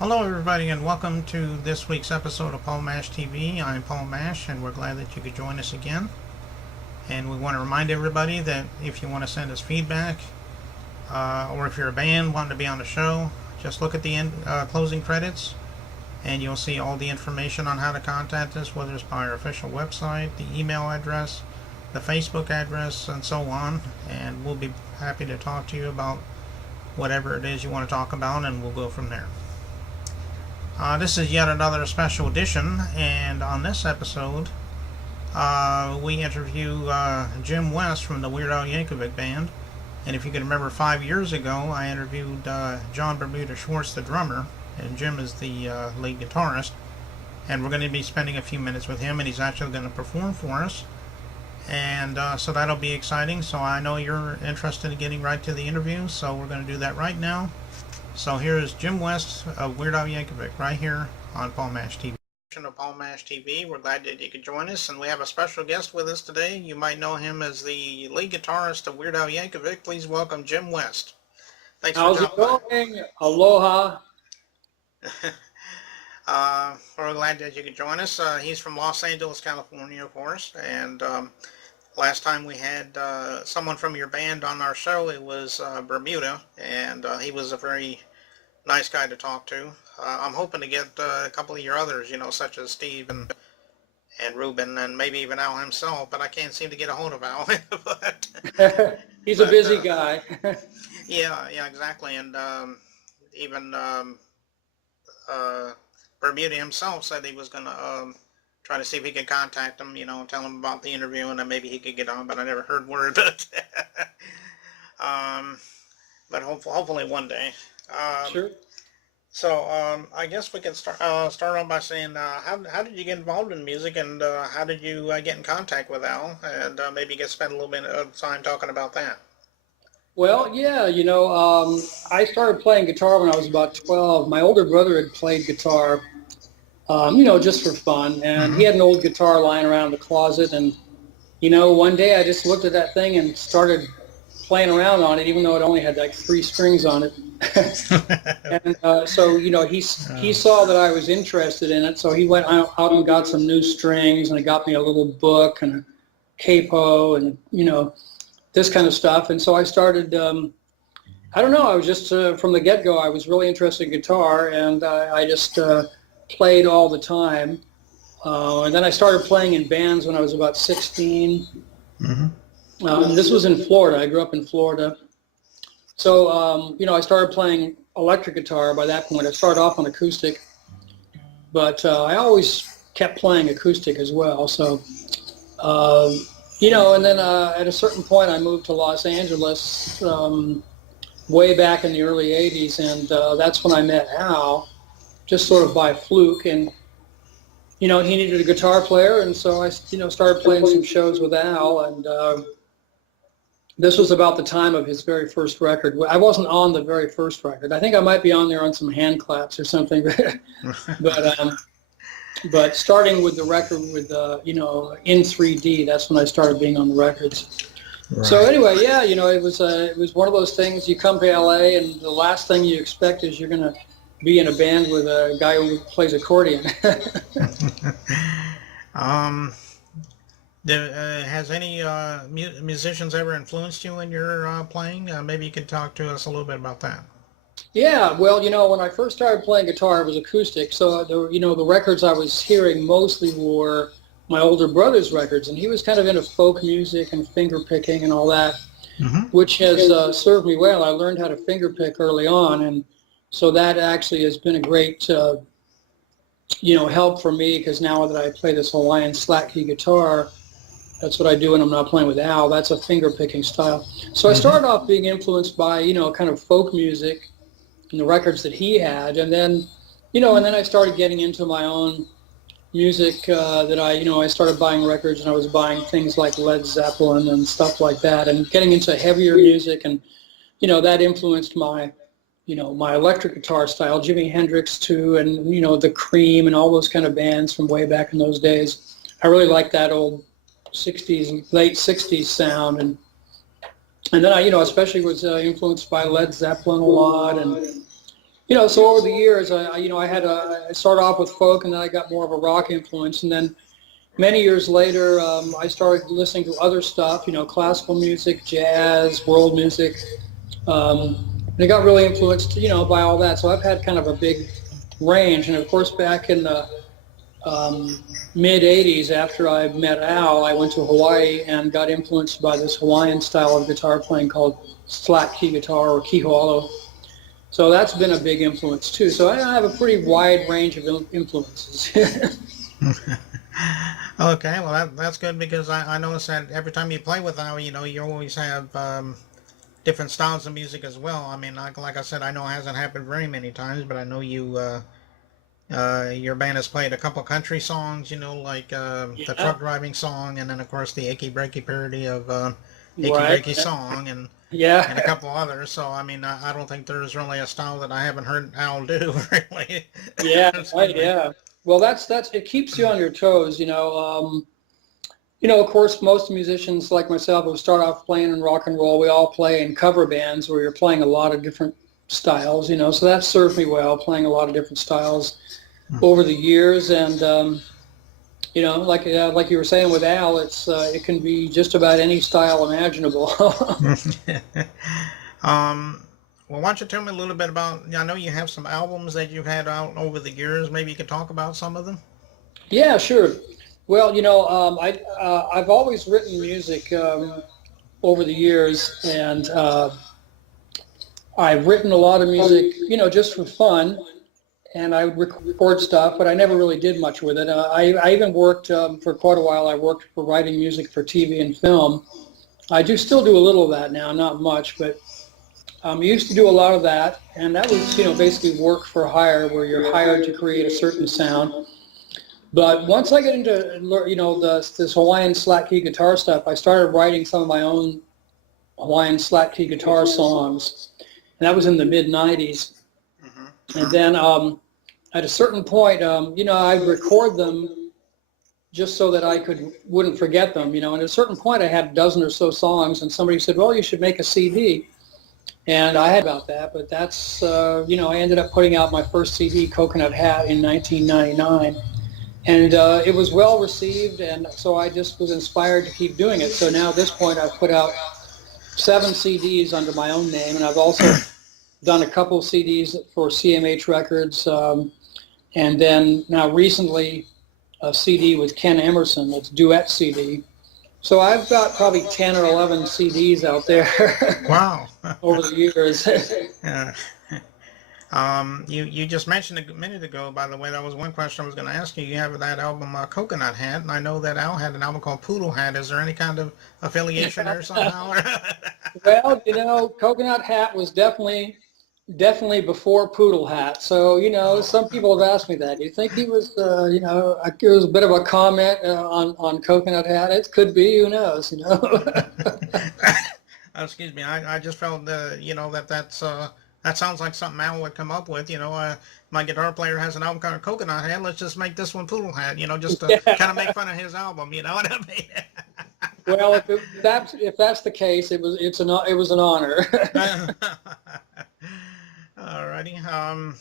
Hello, everybody, and welcome to this week's episode of Paul Mash TV. I'm Paul Mash, and we're glad that you could join us again. And we want to remind everybody that if you want to send us feedback, or if you're a band wanting to be on the show, just look at the closing credits, and you'll see all the information on how to contact us, whether it's by our official website, the email address, the Facebook address, and so on. And we'll be happy to talk to you about whatever it is you want to talk about, and we'll go from there. This is yet another special edition, and on this episode, we interview Jim West from the Weird Al Yankovic Band. And if you can remember, 5 years ago, I interviewed John Bermuda Schwartz, the drummer, and Jim is the lead guitarist. And we're going to be spending a few minutes with him, and he's actually going to perform for us. And so that'll be exciting. So I know you're interested in getting right to the interview, so we're going to do that right now. So here is Jim West of Weird Al Yankovic right here on Paul Mash TV. Of Paul Mash TV. We're glad that you could join us, and we have a special guest with us today. You might know him as the lead guitarist of Weird Al Yankovic. Please welcome Jim West. Thanks for How's it going? Aloha. We're glad that you could join us. He's from Los Angeles, California, of course, and last time we had someone from your band on our show, it was Bermuda, and he was a very nice guy to talk to. I'm hoping to get a couple of your others, such as Steve and Ruben, and maybe even Al himself, but I can't seem to get a hold of Al. He's a busy guy. yeah, exactly, and even Bermuda himself said he was going to try to see if he could contact him, tell him about the interview, and then maybe he could get on, but I never heard word. But hopefully one day. Sure. So I guess we can start off by saying how did you get involved in music, and how did you get in contact with Al, and maybe spend a little bit of time talking about that. Well, yeah, I started playing guitar when I was about 12. My older brother had played guitar, just for fun, and he had an old guitar lying around the closet, and one day I just looked at that thing and started playing around on it, even though it only had like 3 strings on it. And so he saw that I was interested in it, so he went out and got some new strings, and he got me a little book and a capo and this kind of stuff. And so I started, I don't know, I was just from the get-go I was really interested in guitar, and I just played all the time. And then I started playing in bands when I was about 16. This was in Florida. I grew up in Florida. So, I started playing electric guitar by that point. I started off on acoustic, but I always kept playing acoustic as well. So, and then at a certain point I moved to Los Angeles way back in the early 80s, and that's when I met Al, just sort of by fluke. And, he needed a guitar player, and so I, started playing some shows with Al, and this was about the time of his very first record. I wasn't on the very first record. I think I might be on there on some hand claps or something. But starting with the record with, in 3D, that's when I started being on the records. Right. So anyway, yeah, it was one of those things. You come to LA, and the last thing you expect is you're going to be in a band with a guy who plays accordion. Has any musicians ever influenced you in your playing? Maybe you could talk to us a little bit about that. Yeah, well, when I first started playing guitar, it was acoustic. So, the records I was hearing mostly were my older brother's records, and he was kind of into folk music and finger picking and all that, which has served me well. I learned how to finger pick early on, and so that actually has been a great, help for me, because now that I play this Hawaiian slack key guitar, that's what I do when I'm not playing with Al. That's a finger picking style. So I started off being influenced by, kind of folk music and the records that he had, and then, and then I started getting into my own music that I started buying records, and I was buying things like Led Zeppelin and stuff like that, and getting into heavier music, and, that influenced my, my electric guitar style, Jimi Hendrix too, and, the Cream and all those kind of bands from way back in those days. I really like that old 60s, late 60s sound, and then I, especially was influenced by Led Zeppelin a lot, and So over the years, I started off with folk, and then I got more of a rock influence, and then many years later, I started listening to other stuff, classical music, jazz, world music, and I got really influenced, by all that. So I've had kind of a big range, and of course, back in the mid '80s, after I met Al, I went to Hawaii and got influenced by this Hawaiian style of guitar playing called flat key guitar or kihoalo. So that's been a big influence too. So I have a pretty wide range of influences. Okay, well that's good because I noticed that every time you play with Al, you always have different styles of music as well. I mean, like I said, I know it hasn't happened very many times, but I know your band has played a couple country songs, like the truck driving song, and then of course the Achy Breaky parody of Achy Right. Breaky song, and a Yeah. couple others. So I mean, I don't think there's really a style that I haven't heard Al do really. Yeah. Right. Certainly. Yeah. Well, that's it keeps you on your toes. Of course, most musicians like myself who start off playing in rock and roll, we all play in cover bands where you're playing a lot of different styles. So that served me well, playing a lot of different styles over the years. And like you were saying with Al, it can be just about any style imaginable. Well, why don't you tell me a little bit about? I know you have some albums that you've had out over the years. Maybe you could talk about some of them. Yeah, sure. Well, I've always written music over the years, and I've written a lot of music, just for fun, and I would record stuff, but I never really did much with it. I even worked for quite a while. I worked for writing music for TV and film. I still do a little of that now, not much, but I used to do a lot of that, and that was, basically work for hire, where you're hired to create a certain sound. But once I get into, this Hawaiian slat key guitar stuff, I started writing some of my own Hawaiian slat key guitar songs, and that was in the mid '90s. And then at a certain point, I'd record them just so that I wouldn't forget them, And at a certain point, I had a dozen or so songs, and somebody said, "Well, you should make a CD." And I had about that, but that's, I ended up putting out my first CD, Coconut Hat, in 1999. And it was well received, and so I just was inspired to keep doing it. So now at this point, I've put out 7 CDs under my own name, and I've also done a couple CDs for CMH Records, and then now recently a CD with Ken Emerson, that's duet CD. So I've got probably 10 or 11 CDs out there. Wow. Over the years. Yeah. You just mentioned a minute ago, by the way, that was one question I was going to ask you. You have that album, Coconut Hat, and I know that Al had an album called Poodle Hat. Is there any kind of affiliation there somehow? Well, Coconut Hat was definitely before Poodle Hat. So, some people have asked me that. Do you think he was, it was a bit of a comment on Coconut Hat? It could be, who knows, Excuse me, I just felt, that sounds like something Al would come up with. My guitar player has an album called Coconut Hat. Let's just make this one Poodle Hat, just to kind of make fun of his album. You know what I mean? Well, if that's the case, it was an honor. Alrighty.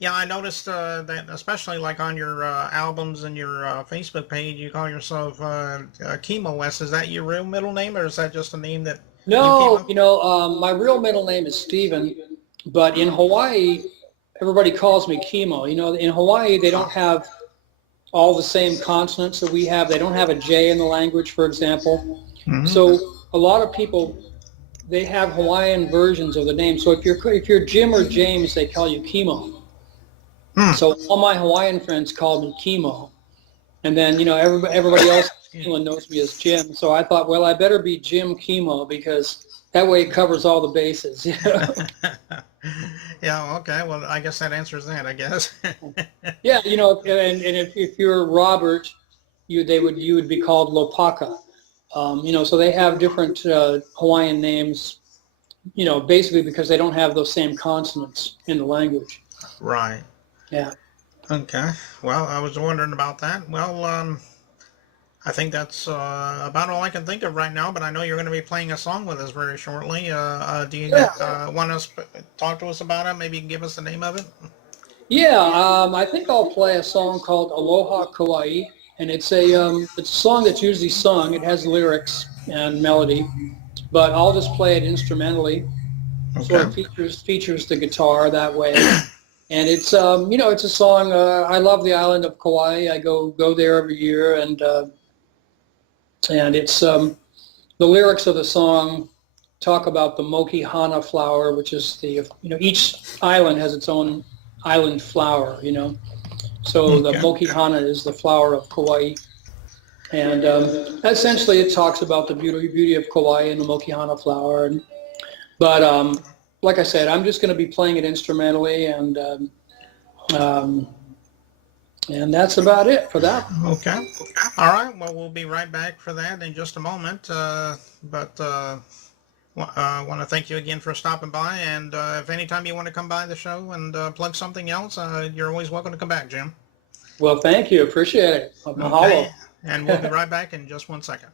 Yeah, I noticed that especially like on your albums and your Facebook page, you call yourself Chemo West. Is that your real middle name, or is that just a name that No, you came up? my real middle name is Stephen, but in Hawaii, everybody calls me Chemo. In Hawaii, they don't have all the same consonants that we have. They don't have a J in the language, for example. Mm-hmm. So a lot of people, they have Hawaiian versions of the name. So if you're Jim or James, they call you Chemo. So all my Hawaiian friends call me Chemo. And then, everybody else in England knows me as Jim. So I thought, well, I better be Jim Chemo, because that way it covers all the bases. Yeah, okay. Well, I guess that answers that, I guess. Yeah, and if you're Robert, you would be called Lopaka. So they have different Hawaiian names, basically because they don't have those same consonants in the language. Right. Yeah. Okay. Well, I was wondering about that. Well, I think that's about all I can think of right now, but I know you're going to be playing a song with us very shortly. Do you want to talk to us about it? Maybe give us the name of it? Yeah, I think I'll play a song called Aloha Kauai, and it's a song that's usually sung. It has lyrics and melody, but I'll just play it instrumentally. Okay. Sort of features the guitar that way. And it's it's a song. I love the island of Kauai. I go there every year, and it's the lyrics of the song talk about the mokihana flower, which is each island has its own island flower. So the mokihana is the flower of Kauai, and essentially it talks about the beauty of Kauai and the mokihana flower. But like I said, I'm just going to be playing it instrumentally, and that's about it for that. Okay. All right. Well, we'll be right back for that in just a moment. But I want to thank you again for stopping by. And if anytime you want to come by the show and plug something else, you're always welcome to come back, Jim. Well, thank you. Appreciate it. Mahalo. Okay. And we'll be right back in just 1 second.